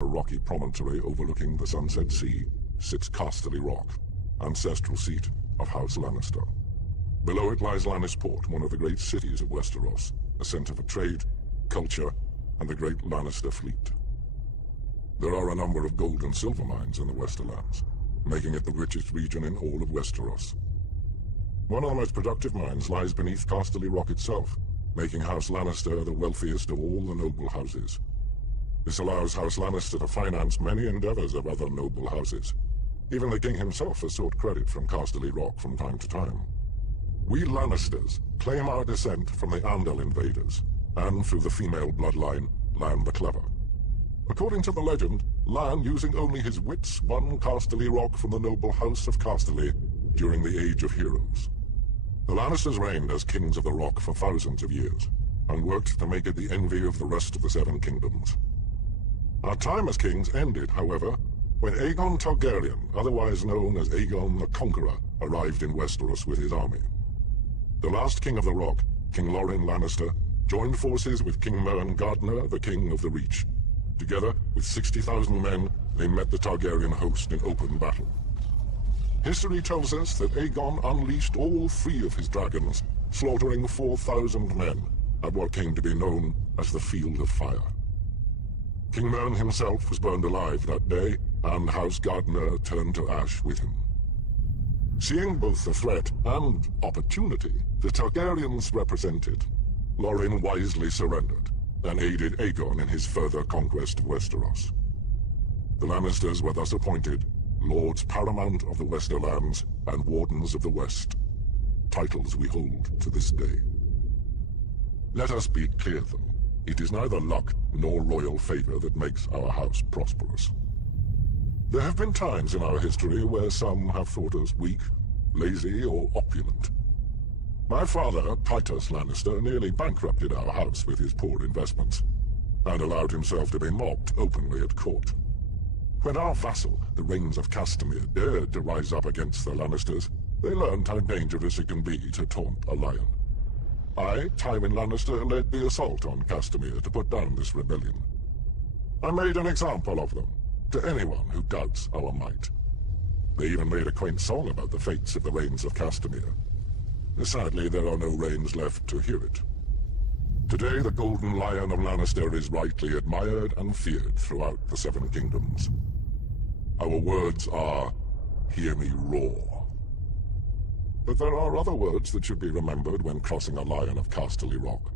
A rocky promontory overlooking the Sunset Sea sits Casterly Rock, ancestral seat of House Lannister. Below it lies Lannisport, one of the great cities of Westeros, a center for trade, culture, and the great Lannister fleet. There are a number of gold and silver mines in the Westerlands, making it the richest region in all of Westeros. One of the most productive mines lies beneath Casterly Rock itself, making House Lannister the wealthiest of all the noble houses. This allows House Lannister to finance many endeavors of other noble houses. Even the king himself has sought credit from Casterly Rock from time to time. We Lannisters claim our descent from the Andal invaders, and through the female bloodline, Lann the Clever. According to the legend, Lann, using only his wits, won Casterly Rock from the noble house of Casterly during the Age of Heroes. The Lannisters reigned as kings of the Rock for thousands of years, and worked to make it the envy of the rest of the Seven Kingdoms. Our time as kings ended, however, when Aegon Targaryen, otherwise known as Aegon the Conqueror, arrived in Westeros with his army. The last king of the Rock, King Lorin Lannister, joined forces with King Meryn Gardner, the king of the Reach. Together, with 60,000 men, they met the Targaryen host in open battle. History tells us that Aegon unleashed all 3 of his dragons, slaughtering 4,000 men at what came to be known as the Field of Fire. King Meryn himself was burned alive that day, and House Gardner turned to ash with him. Seeing both the threat and opportunity the Targaryens represented, Lorin wisely surrendered and aided Aegon in his further conquest of Westeros. The Lannisters were thus appointed Lords Paramount of the Westerlands and Wardens of the West, titles we hold to this day. Let us be clear, though, it is neither luck nor royal favor that makes our house prosperous. There have been times in our history where some have thought us weak, lazy, or opulent. My father, Titus Lannister, nearly bankrupted our house with his poor investments, and allowed himself to be mocked openly at court. When our vassal, the Rains of Castamere, dared to rise up against the Lannisters, they learned how dangerous it can be to taunt a lion. I, Tywin Lannister, led the assault on Castamere to put down this rebellion. I made an example of them, to anyone who doubts our might. They even made a quaint song about the fates of the Rains of Castamere. Sadly, there are no Rains left to hear it. Today, the Golden Lion of Lannister is rightly admired and feared throughout the Seven Kingdoms. Our words are, "Hear me roar." But there are other words that should be remembered when crossing a lion of Casterly Rock.